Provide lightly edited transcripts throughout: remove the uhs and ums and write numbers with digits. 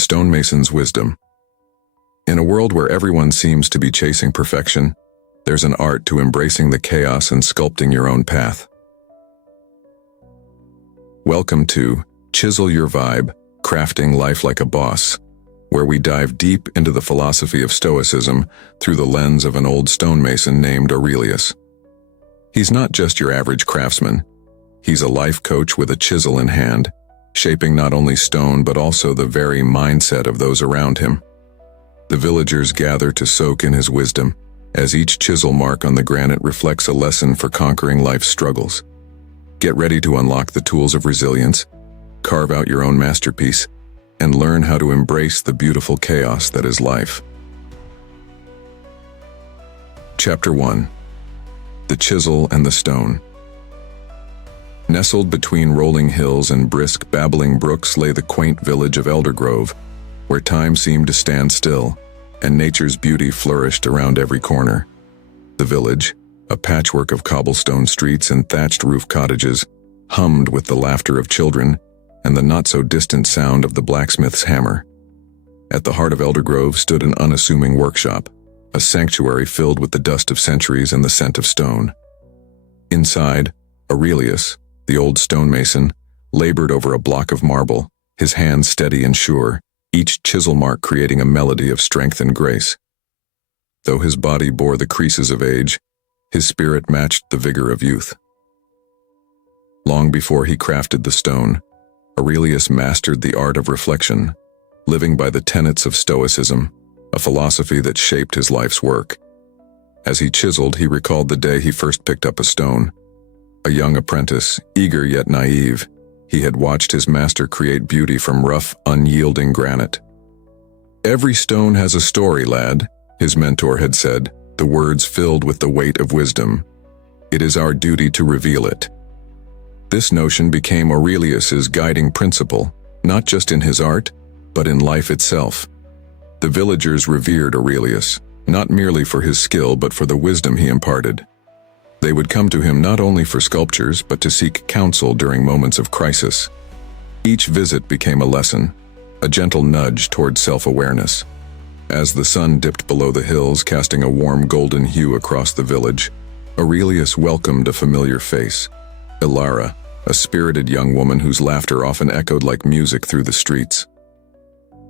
stonemason's wisdom. In a world where everyone seems to be chasing perfection, there's an art to embracing the chaos and sculpting your own path. Welcome to Chisel Your Vibe, Crafting Life Like a Boss, where we dive deep into the philosophy of Stoicism through the lens of an old stonemason named Aurelius. He's not just your average craftsman. He's a life coach with a chisel in hand, shaping not only stone but also the very mindset of those around him. The villagers gather to soak in his wisdom, as each chisel mark on the granite reflects a lesson for conquering life's struggles. Get ready to unlock the tools of resilience, carve out your own masterpiece, and learn how to embrace the beautiful chaos that is life. Chapter 1. The Chisel and the Stone. Nestled between rolling hills and brisk, babbling brooks lay the quaint village of Eldergrove, where time seemed to stand still, and nature's beauty flourished around every corner. The village, a patchwork of cobblestone streets and thatched roof cottages, hummed with the laughter of children and the not-so-distant sound of the blacksmith's hammer. At the heart of Eldergrove stood an unassuming workshop, a sanctuary filled with the dust of centuries and the scent of stone. Inside, Aurelius, the old stonemason, labored over a block of marble, his hands steady and sure, each chisel mark creating a melody of strength and grace. Though his body bore the creases of age, his spirit matched the vigor of youth. Long before he crafted the stone, Aurelius mastered the art of reflection, living by the tenets of Stoicism, a philosophy that shaped his life's work. As he chiseled, he recalled the day he first picked up a stone. A young apprentice, eager yet naive, he had watched his master create beauty from rough, unyielding granite. "Every stone has a story, lad," his mentor had said, the words filled with the weight of wisdom. "It is our duty to reveal it." This notion became Aurelius's guiding principle, not just in his art, but in life itself. The villagers revered Aurelius, not merely for his skill but for the wisdom he imparted. They would come to him not only for sculptures but to seek counsel during moments of crisis. Each visit became a lesson, a gentle nudge toward self-awareness. As the sun dipped below the hills, casting a warm golden hue across the village, Aurelius welcomed a familiar face, Ilara, a spirited young woman whose laughter often echoed like music through the streets.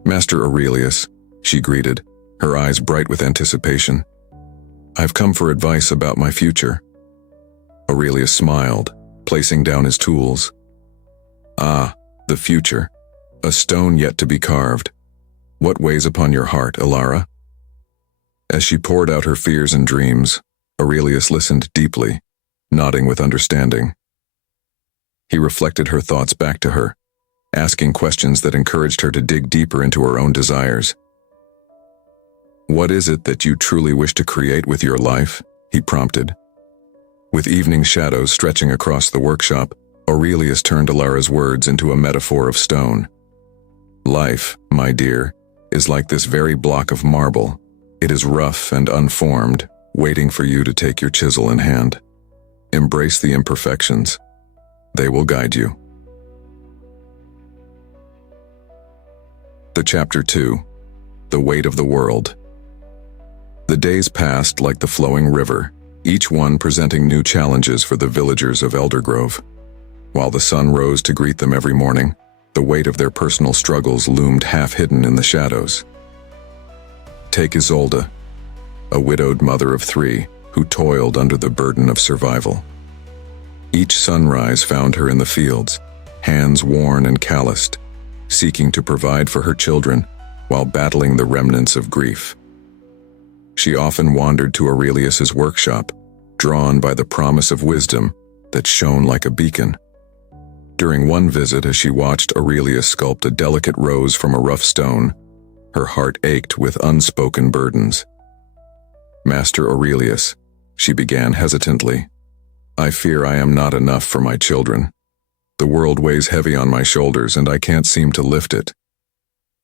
"Master Aurelius," she greeted, her eyes bright with anticipation. "I've come for advice about my future." Aurelius smiled, placing down his tools. "Ah, the future. A stone yet to be carved. What weighs upon your heart, Ilara?" As she poured out her fears and dreams, Aurelius listened deeply, nodding with understanding. He reflected her thoughts back to her, asking questions that encouraged her to dig deeper into her own desires. "What is it that you truly wish to create with your life?" he prompted. With evening shadows stretching across the workshop, Aurelius turned Ilara's words into a metaphor of stone. "Life, my dear, is like this very block of marble. It is rough and unformed, waiting for you to take your chisel in hand. Embrace the imperfections. They will guide you." The Chapter 2. The Weight of the World. The days passed like the flowing river, each one presenting new challenges for the villagers of Eldergrove. While the sun rose to greet them every morning, the weight of their personal struggles loomed half-hidden in the shadows. Take Isolde, a widowed mother of 3 who toiled under the burden of survival. Each sunrise found her in the fields, hands worn and calloused, seeking to provide for her children while battling the remnants of grief. She often wandered to Aurelius's workshop, drawn by the promise of wisdom that shone like a beacon. During one visit, as she watched Aurelius sculpt a delicate rose from a rough stone, her heart ached with unspoken burdens. "Master Aurelius," she began hesitantly, "I fear I am not enough for my children. The world weighs heavy on my shoulders and I can't seem to lift it."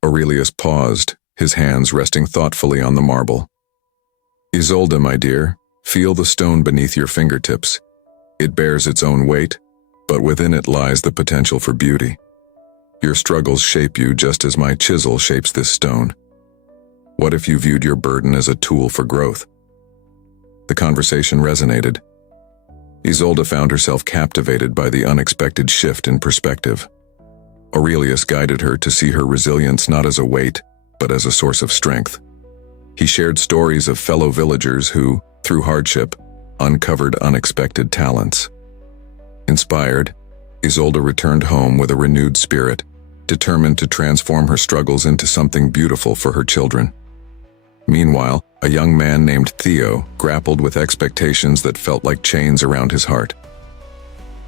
Aurelius paused, his hands resting thoughtfully on the marble. "Isolde, my dear, feel the stone beneath your fingertips. It bears its own weight, but within it lies the potential for beauty. Your struggles shape you just as my chisel shapes this stone. What if you viewed your burden as a tool for growth? The conversation resonated. Isolde found herself captivated by the unexpected shift in perspective. Aurelius guided her to see her resilience not as a weight, but as a source of strength. He shared stories of fellow villagers who, through hardship, uncovered unexpected talents. Inspired, Isolde returned home with a renewed spirit, determined to transform her struggles into something beautiful for her children. Meanwhile, a young man named Theo grappled with expectations that felt like chains around his heart.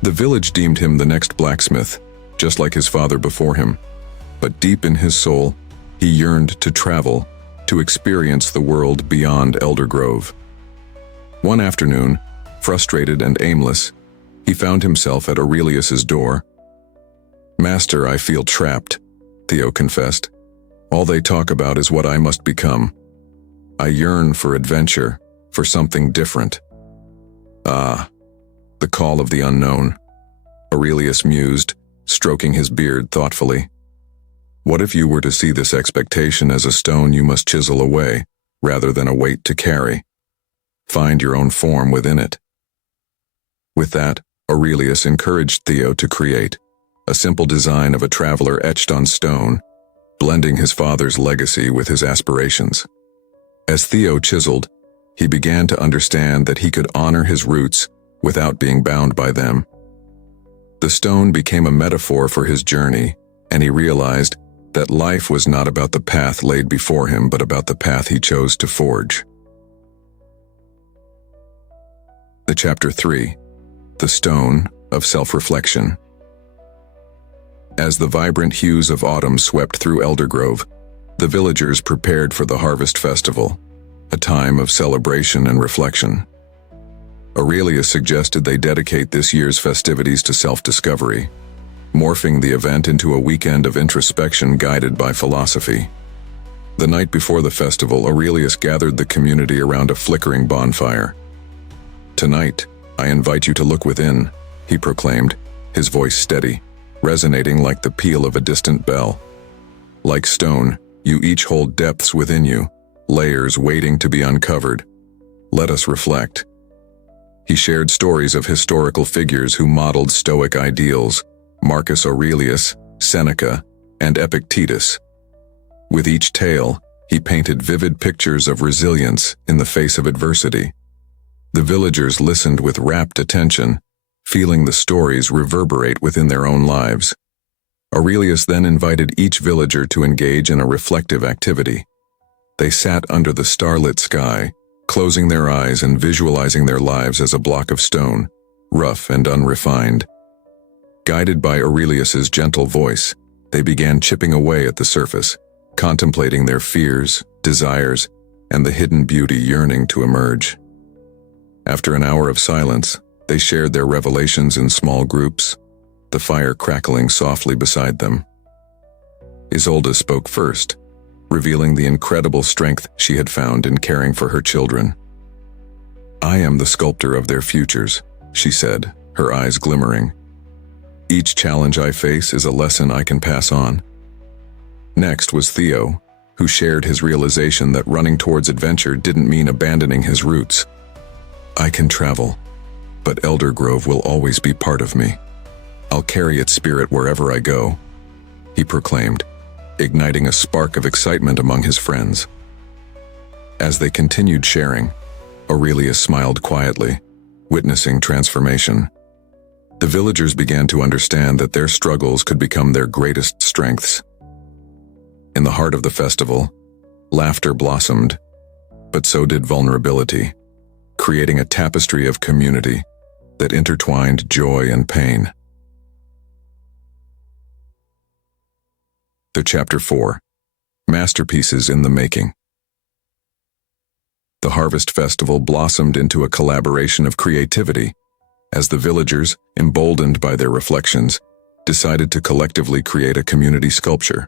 The village deemed him the next blacksmith, just like his father before him, but deep in his soul, he yearned to travel, to experience the world beyond Eldergrove. One afternoon, frustrated and aimless, he found himself at Aurelius's door. "Master, I feel trapped," Theo confessed. "All they talk about is what I must become. I yearn for adventure, for something different." "Ah, the call of the unknown," Aurelius mused, stroking his beard thoughtfully. "What if you were to see this expectation as a stone you must chisel away, rather than a weight to carry? Find your own form within it." With that, Aurelius encouraged Theo to create a simple design of a traveler etched on stone, blending his father's legacy with his aspirations. As Theo chiseled, he began to understand that he could honor his roots without being bound by them. The stone became a metaphor for his journey, and he realized that life was not about the path laid before him, but about the path he chose to forge. The Chapter 3, The Stone of Self-Reflection. As the vibrant hues of autumn swept through Eldergrove, the villagers prepared for the harvest festival, a time of celebration and reflection. Aurelius suggested they dedicate this year's festivities to self-discovery, morphing the event into a weekend of introspection guided by philosophy. The night before the festival, Aurelius gathered the community around a flickering bonfire. "Tonight, I invite you to look within," he proclaimed, his voice steady, resonating like the peal of a distant bell. "Like stone, you each hold depths within you, layers waiting to be uncovered. Let us reflect." He shared stories of historical figures who modeled Stoic ideals: Marcus Aurelius, Seneca, and Epictetus. With each tale, he painted vivid pictures of resilience in the face of adversity. The villagers listened with rapt attention, feeling the stories reverberate within their own lives. Aurelius then invited each villager to engage in a reflective activity. They sat under the starlit sky, closing their eyes and visualizing their lives as a block of stone, rough and unrefined. Guided by Aurelius's gentle voice, they began chipping away at the surface, contemplating their fears, desires, and the hidden beauty yearning to emerge. After an hour of silence, they shared their revelations in small groups, the fire crackling softly beside them. Isolde spoke first, revealing the incredible strength she had found in caring for her children. "I am the sculptor of their futures," she said, her eyes glimmering. "Each challenge I face is a lesson I can pass on." Next was Theo, who shared his realization that running towards adventure didn't mean abandoning his roots. "I can travel, but Eldergrove will always be part of me. I'll carry its spirit wherever I go," he proclaimed, igniting a spark of excitement among his friends. As they continued sharing, Aurelius smiled quietly, witnessing transformation. The villagers began to understand that their struggles could become their greatest strengths. In the heart of the festival, laughter blossomed, but so did vulnerability, creating a tapestry of community that intertwined joy and pain. The Chapter 4, Masterpieces in the Making. The harvest festival blossomed into a collaboration of creativity, as the villagers, emboldened by their reflections, decided to collectively create a community sculpture.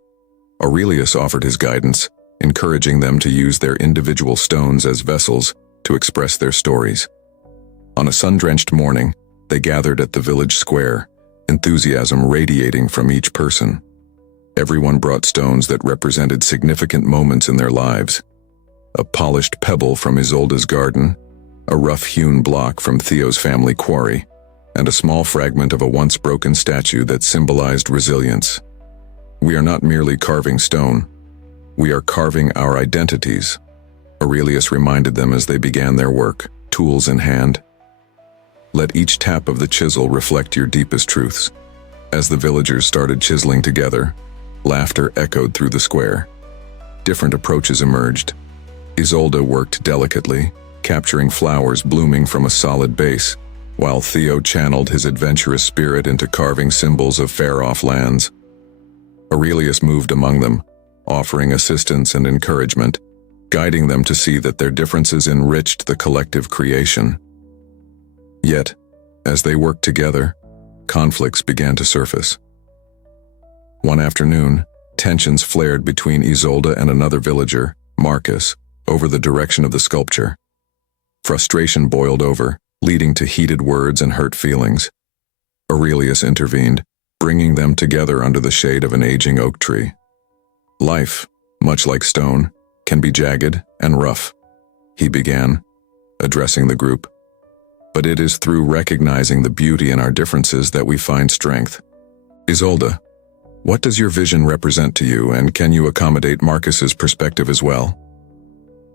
Aurelius offered his guidance, encouraging them to use their individual stones as vessels to express their stories. On a sun-drenched morning, they gathered at the village square, enthusiasm radiating from each person. Everyone brought stones that represented significant moments in their lives. A polished pebble from Isolde's garden, a rough-hewn block from Theo's family quarry, and a small fragment of a once-broken statue that symbolized resilience. We are not merely carving stone. We are carving our identities, Aurelius reminded them as they began their work, tools in hand. Let each tap of the chisel reflect your deepest truths. As the villagers started chiseling together, laughter echoed through the square. Different approaches emerged. Isolde worked delicately, capturing flowers blooming from a solid base, while Theo channeled his adventurous spirit into carving symbols of far-off lands. Aurelius moved among them, offering assistance and encouragement, guiding them to see that their differences enriched the collective creation. Yet, as they worked together, conflicts began to surface. One afternoon, tensions flared between Isolde and another villager, Marcus, over the direction of the sculpture. Frustration boiled over, leading to heated words and hurt feelings. Aurelius intervened, bringing them together under the shade of an aging oak tree. Life, much like stone, can be jagged and rough, he began, addressing the group. But it is through recognizing the beauty in our differences that we find strength. Isolde, what does your vision represent to you, and can you accommodate Marcus's perspective as well?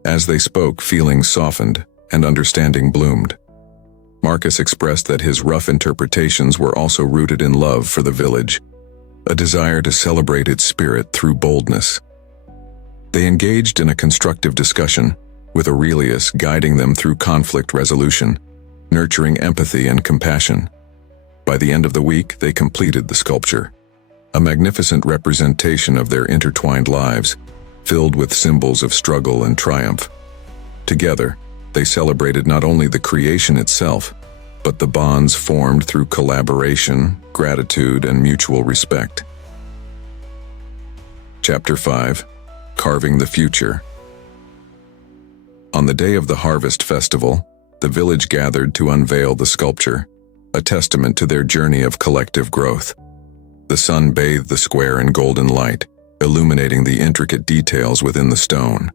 As they spoke, feelings softened and understanding bloomed. Marcus expressed that his rough interpretations were also rooted in love for the village, a desire to celebrate its spirit through boldness. They engaged in a constructive discussion, with Aurelius guiding them through conflict resolution, nurturing empathy and compassion. By the end of the week, they completed the sculpture, a magnificent representation of their intertwined lives, filled with symbols of struggle and triumph. Together, they celebrated not only the creation itself, but the bonds formed through collaboration, gratitude, and mutual respect. Chapter 5. Carving the Future. On the day of the harvest festival, the village gathered to unveil the sculpture, a testament to their journey of collective growth. The sun bathed the square in golden light, illuminating the intricate details within the stone,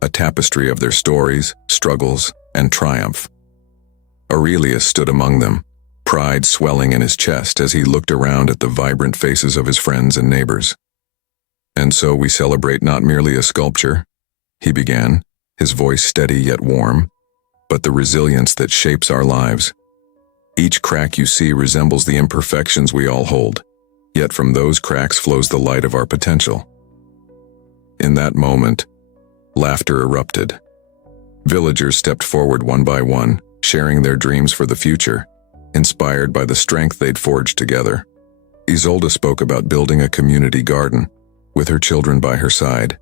a tapestry of their stories, struggles, and triumph. Aurelius stood among them, pride swelling in his chest as he looked around at the vibrant faces of his friends and neighbors. And so we celebrate not merely a sculpture, he began, his voice steady yet warm, but the resilience that shapes our lives. Each crack you see resembles the imperfections we all hold, yet from those cracks flows the light of our potential. In that moment, laughter erupted. Villagers stepped forward one by one, sharing their dreams for the future, inspired by the strength they'd forged together. Isolde spoke about building a community garden, with her children by her side,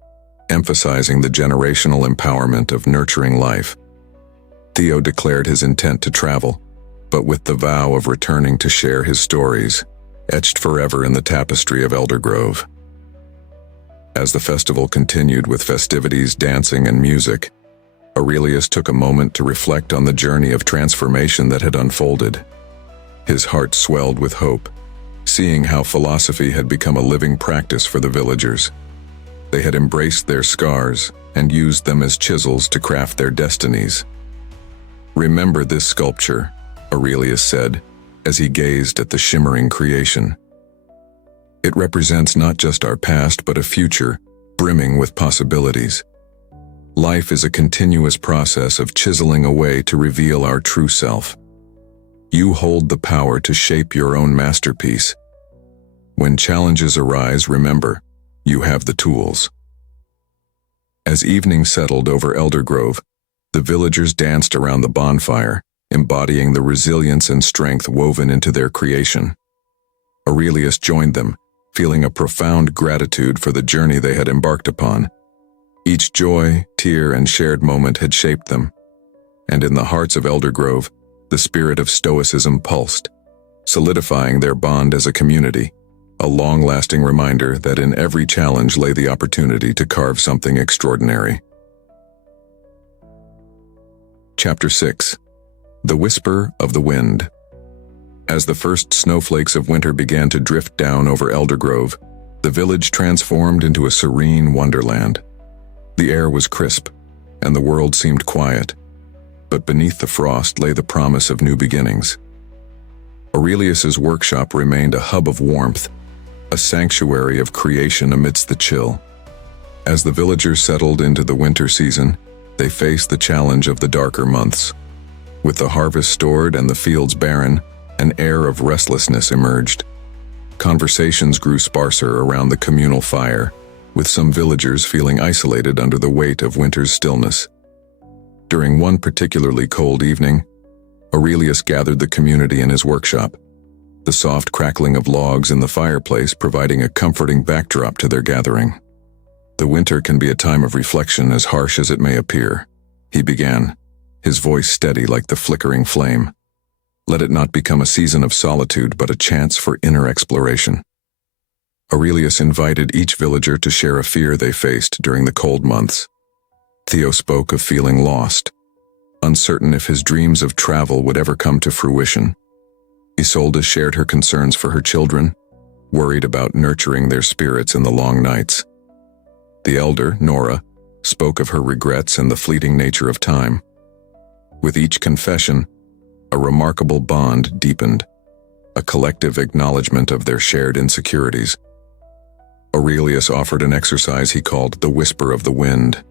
emphasizing the generational empowerment of nurturing life. Theo declared his intent to travel, but with the vow of returning to share his stories, etched forever in the tapestry of Eldergrove. As the festival continued with festivities, dancing, and music, Aurelius took a moment to reflect on the journey of transformation that had unfolded. His heart swelled with hope, seeing how philosophy had become a living practice for the villagers. They had embraced their scars and used them as chisels to craft their destinies. "Remember this sculpture," Aurelius said, as he gazed at the shimmering creation. "It represents not just our past, but a future brimming with possibilities. Life is a continuous process of chiseling away to reveal our true self. You hold the power to shape your own masterpiece. When challenges arise, remember, you have the tools." As evening settled over Eldergrove, the villagers danced around the bonfire, embodying the resilience and strength woven into their creation. Aurelius joined them, feeling a profound gratitude for the journey they had embarked upon. Each joy, tear, and shared moment had shaped them, and in the hearts of Eldergrove, the spirit of Stoicism pulsed, solidifying their bond as a community, a long-lasting reminder that in every challenge lay the opportunity to carve something extraordinary. Chapter 6. The Whisper of the Wind. As the first snowflakes of winter began to drift down over Eldergrove, The village transformed into a serene wonderland. The air was crisp, and the world seemed quiet, but beneath the frost lay the promise of new beginnings. Aurelius's workshop remained a hub of warmth, a sanctuary of creation amidst the chill. As the villagers settled into the winter season, they faced the challenge of the darker months. With the harvest stored and the fields barren, an air of restlessness emerged. Conversations grew sparser around the communal fire, with some villagers feeling isolated under the weight of winter's stillness. During one particularly cold evening, Aurelius gathered the community in his workshop, the soft crackling of logs in the fireplace providing a comforting backdrop to their gathering. The winter can be a time of reflection as harsh as it may appear, he began, his voice steady like the flickering flame. Let it not become a season of solitude but a chance for inner exploration. Aurelius invited each villager to share a fear they faced during the cold months. Theo spoke of feeling lost, uncertain if his dreams of travel would ever come to fruition. Isolde shared her concerns for her children, worried about nurturing their spirits in the long nights. The elder, Nora, spoke of her regrets and the fleeting nature of time. With each confession, a remarkable bond deepened, a collective acknowledgement of their shared insecurities. Aurelius offered an exercise he called the whisper of the wind.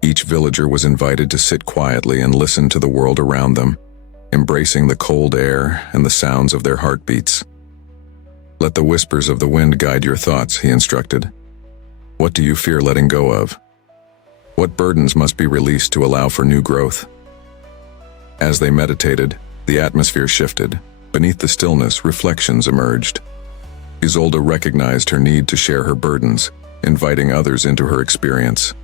Each villager was invited to sit quietly and listen to the world around them, embracing the cold air and the sounds of their heartbeats. Let the whispers of the wind guide your thoughts, he instructed. What do you fear letting go of? What burdens must be released to allow for new growth? As they meditated, the atmosphere shifted. Beneath the stillness, reflections emerged. Isolde recognized her need to share her burdens, inviting others into her experience.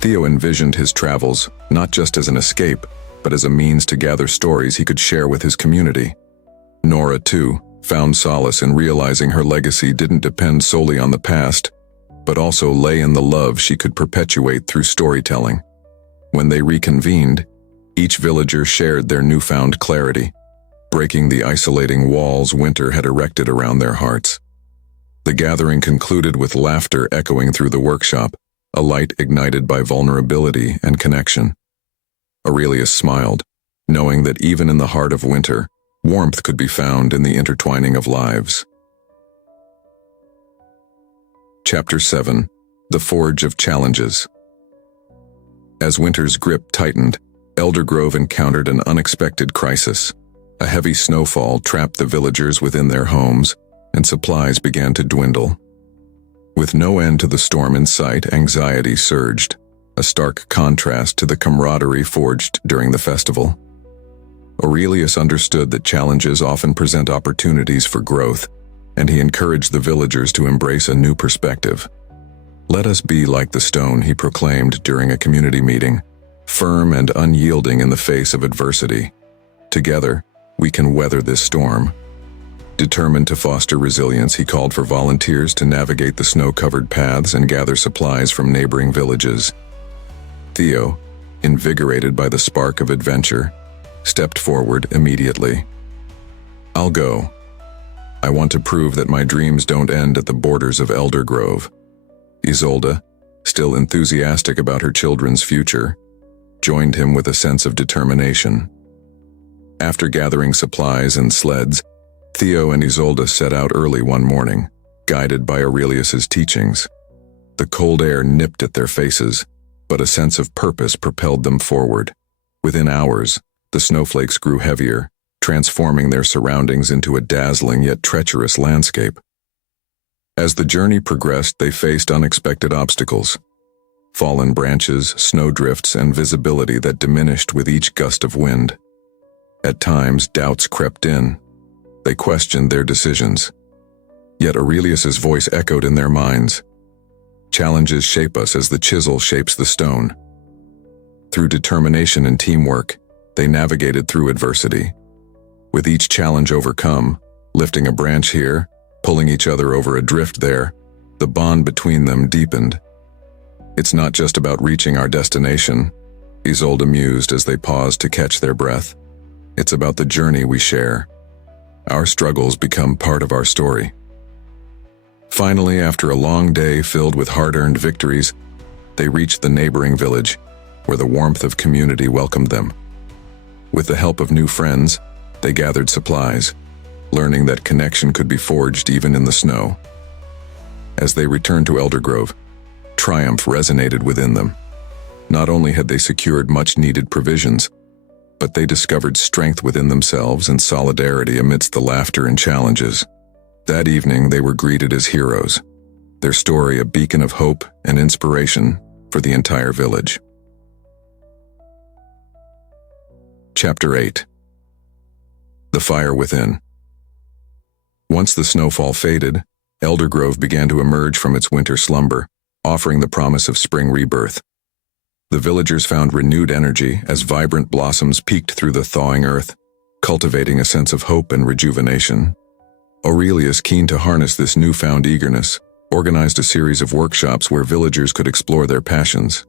Theo envisioned his travels not just as an escape, but as a means to gather stories he could share with his community. Nora, too, found solace in realizing her legacy didn't depend solely on the past, but also lay in the love she could perpetuate through storytelling. When they reconvened, each villager shared their newfound clarity, breaking the isolating walls winter had erected around their hearts. The gathering concluded with laughter echoing through the workshop, a light ignited by vulnerability and connection. Aurelius smiled, knowing that even in the heart of winter, warmth could be found in the intertwining of lives. Chapter 7. The Forge of Challenges. As winter's grip tightened, Eldergrove encountered an unexpected crisis. A heavy snowfall trapped the villagers within their homes, and supplies began to dwindle. With no end to the storm in sight, anxiety surged, a stark contrast to the camaraderie forged during the festival. Aurelius understood that challenges often present opportunities for growth, and he encouraged the villagers to embrace a new perspective. Let us be like the stone, he proclaimed during a community meeting, firm and unyielding in the face of adversity. Together, we can weather this storm. Determined to foster resilience, he called for volunteers to navigate the snow-covered paths and gather supplies from neighboring villages. Theo, invigorated by the spark of adventure, stepped forward immediately. I'll go. I want to prove that my dreams don't end at the borders of Eldergrove. Isolde, still enthusiastic about her children's future, joined him with a sense of determination. After gathering supplies and sleds, Theo and Isolde set out early one morning, guided by Aurelius's teachings. The cold air nipped at their faces, but a sense of purpose propelled them forward. Within hours, the snowflakes grew heavier, transforming their surroundings into a dazzling yet treacherous landscape. As the journey progressed, they faced unexpected obstacles. Fallen branches, snowdrifts, and visibility that diminished with each gust of wind. At times, doubts crept in. They questioned their decisions. Yet Aurelius's voice echoed in their minds. Challenges shape us as the chisel shapes the stone. Through determination and teamwork, they navigated through adversity. With each challenge overcome, lifting a branch here, pulling each other over a drift there, the bond between them deepened. It's not just about reaching our destination, Isolde mused as they paused to catch their breath. It's about the journey we share. Our struggles become part of our story. Finally, after a long day filled with hard-earned victories, they reached the neighboring village, where the warmth of community welcomed them. With the help of new friends, they gathered supplies, learning that connection could be forged even in the snow. As they returned to Eldergrove, triumph resonated within them. Not only had they secured much-needed provisions, but they discovered strength within themselves and solidarity amidst the laughter and challenges. That evening, they were greeted as heroes, their story a beacon of hope and inspiration for the entire village. Chapter 8. The Fire Within. Once the snowfall faded, Eldergrove began to emerge from its winter slumber, offering the promise of spring rebirth. The villagers found renewed energy as vibrant blossoms peeked through the thawing earth, cultivating a sense of hope and rejuvenation. Aurelius, keen to harness this newfound eagerness, organized a series of workshops where villagers could explore their passions.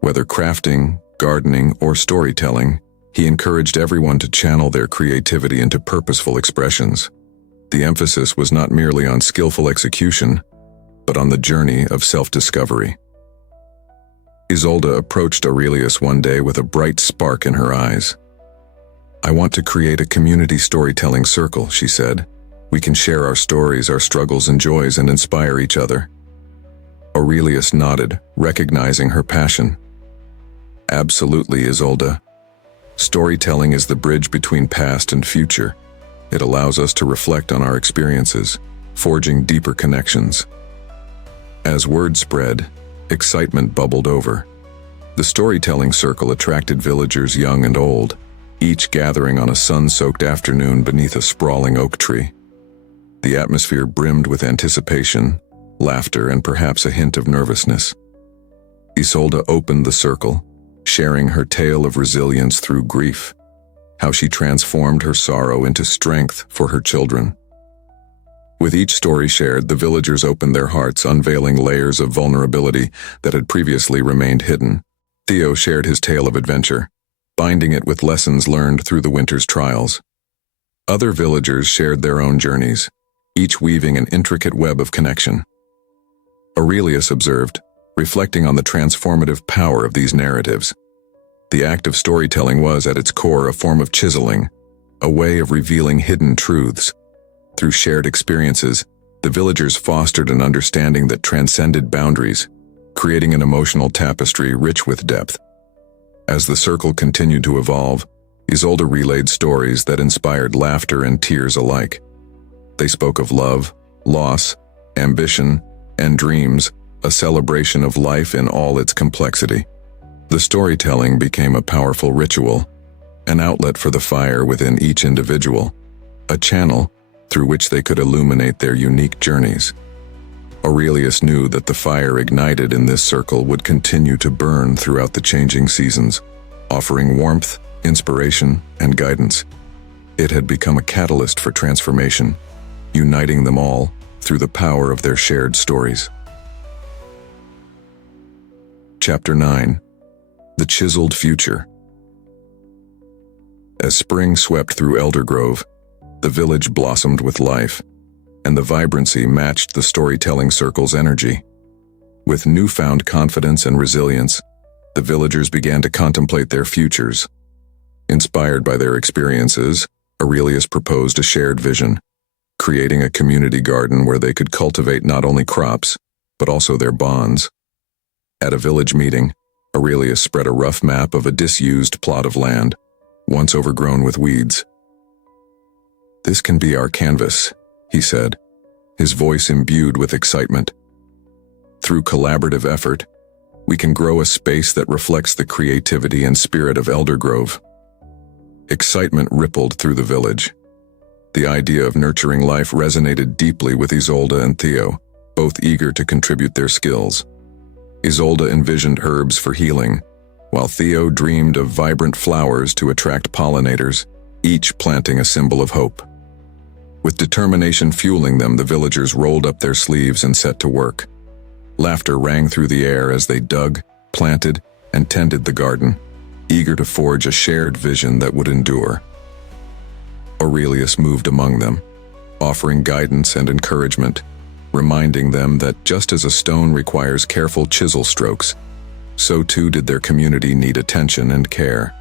Whether crafting, gardening, or storytelling, he encouraged everyone to channel their creativity into purposeful expressions. The emphasis was not merely on skillful execution, but on the journey of self-discovery. Isolde approached Aurelius one day with a bright spark in her eyes. "I want to create a community storytelling circle," she said. "We can share our stories, our struggles and joys, and inspire each other." Aurelius nodded, recognizing her passion. "Absolutely, Isolde. Storytelling is the bridge between past and future. It allows us to reflect on our experiences, forging deeper connections." As word spread, excitement bubbled over. The storytelling circle attracted villagers young and old, each gathering on a sun-soaked afternoon beneath a sprawling oak tree. The atmosphere brimmed with anticipation, laughter, and perhaps a hint of nervousness. Isolde opened the circle, sharing her tale of resilience through grief, how she transformed her sorrow into strength for her children. With each story shared, the villagers opened their hearts, unveiling layers of vulnerability that had previously remained hidden. Theo shared his tale of adventure, binding it with lessons learned through the winter's trials. Other villagers shared their own journeys, each weaving an intricate web of connection. Aurelius observed, reflecting on the transformative power of these narratives. The act of storytelling was, at its core, a form of chiseling, a way of revealing hidden truths. Through shared experiences, the villagers fostered an understanding that transcended boundaries, creating an emotional tapestry rich with depth. As the circle continued to evolve, Isolde relayed stories that inspired laughter and tears alike. They spoke of love, loss, ambition, and dreams, a celebration of life in all its complexity. The storytelling became a powerful ritual, an outlet for the fire within each individual, a channel through which they could illuminate their unique journeys. Aurelius knew that the fire ignited in this circle would continue to burn throughout the changing seasons, offering warmth, inspiration, and guidance. It had become a catalyst for transformation, uniting them all through the power of their shared stories. Chapter 9. The Chiseled Future. As spring swept through Eldergrove, the village blossomed with life, and the vibrancy matched the storytelling circle's energy. With newfound confidence and resilience, the villagers began to contemplate their futures. Inspired by their experiences, Aurelius proposed a shared vision, creating a community garden where they could cultivate not only crops, but also their bonds. At a village meeting, Aurelius spread a rough map of a disused plot of land, once overgrown with weeds. "This can be our canvas," he said, his voice imbued with excitement. "Through collaborative effort, we can grow a space that reflects the creativity and spirit of Eldergrove." Excitement rippled through the village. The idea of nurturing life resonated deeply with Isolde and Theo, both eager to contribute their skills. Isolde envisioned herbs for healing, while Theo dreamed of vibrant flowers to attract pollinators, each planting a symbol of hope. With determination fueling them, the villagers rolled up their sleeves and set to work. Laughter rang through the air as they dug, planted, and tended the garden, eager to forge a shared vision that would endure. Aurelius moved among them, offering guidance and encouragement, reminding them that just as a stone requires careful chisel strokes, so too did their community need attention and care.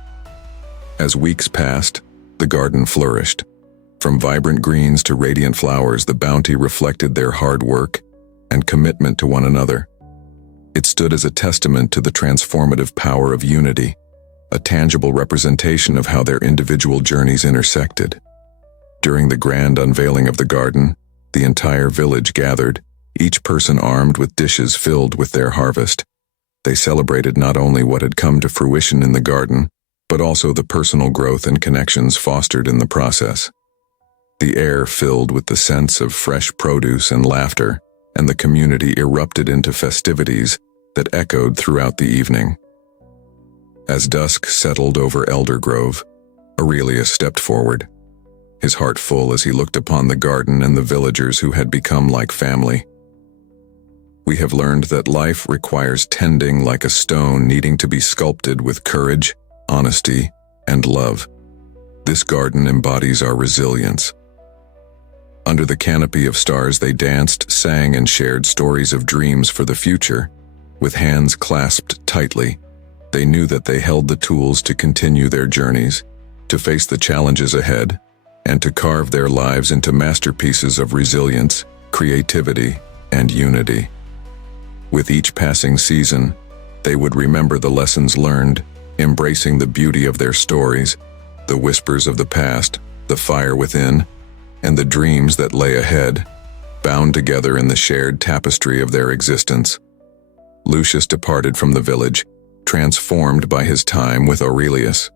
As weeks passed, the garden flourished. From vibrant greens to radiant flowers, the bounty reflected their hard work and commitment to one another. It stood as a testament to the transformative power of unity, a tangible representation of how their individual journeys intersected. During the grand unveiling of the garden, the entire village gathered, each person armed with dishes filled with their harvest. They celebrated not only what had come to fruition in the garden, but also the personal growth and connections fostered in the process. The air filled with the sense of fresh produce and laughter, and the community erupted into festivities that echoed throughout the evening. As dusk settled over Elder Grove, Aurelius stepped forward, his heart full as he looked upon the garden and the villagers who had become like family. We have learned that life requires tending like a stone needing to be sculpted with courage, honesty, and love. This garden embodies our resilience. Under the canopy of stars, they danced, sang, and shared stories of dreams for the future. With hands clasped tightly, they knew that they held the tools to continue their journeys, to face the challenges ahead, and to carve their lives into masterpieces of resilience, creativity, and unity. With each passing season, they would remember the lessons learned, embracing the beauty of their stories, the whispers of the past, the fire within, and the dreams that lay ahead, bound together in the shared tapestry of their existence. Lucius departed from the village, transformed by his time with Aurelius.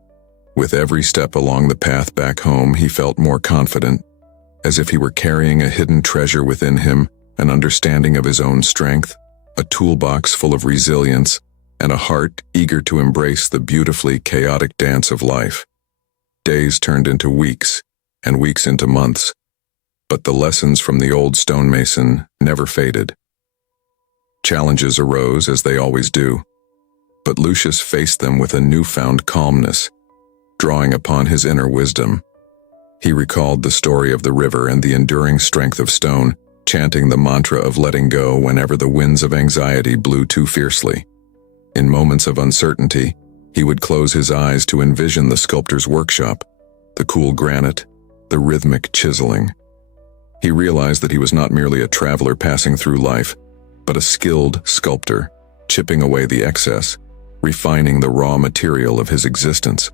With every step along the path back home, he felt more confident, as if he were carrying a hidden treasure within him, an understanding of his own strength, a toolbox full of resilience, and a heart eager to embrace the beautifully chaotic dance of life. Days turned into weeks, and weeks into months, but the lessons from the old stonemason never faded. Challenges arose, as they always do, but Lucius faced them with a newfound calmness, drawing upon his inner wisdom. He recalled the story of the river and the enduring strength of stone, chanting the mantra of letting go whenever the winds of anxiety blew too fiercely. In moments of uncertainty, he would close his eyes to envision the sculptor's workshop, the cool granite, the rhythmic chiseling. He realized that he was not merely a traveler passing through life, but a skilled sculptor, chipping away the excess, refining the raw material of his existence.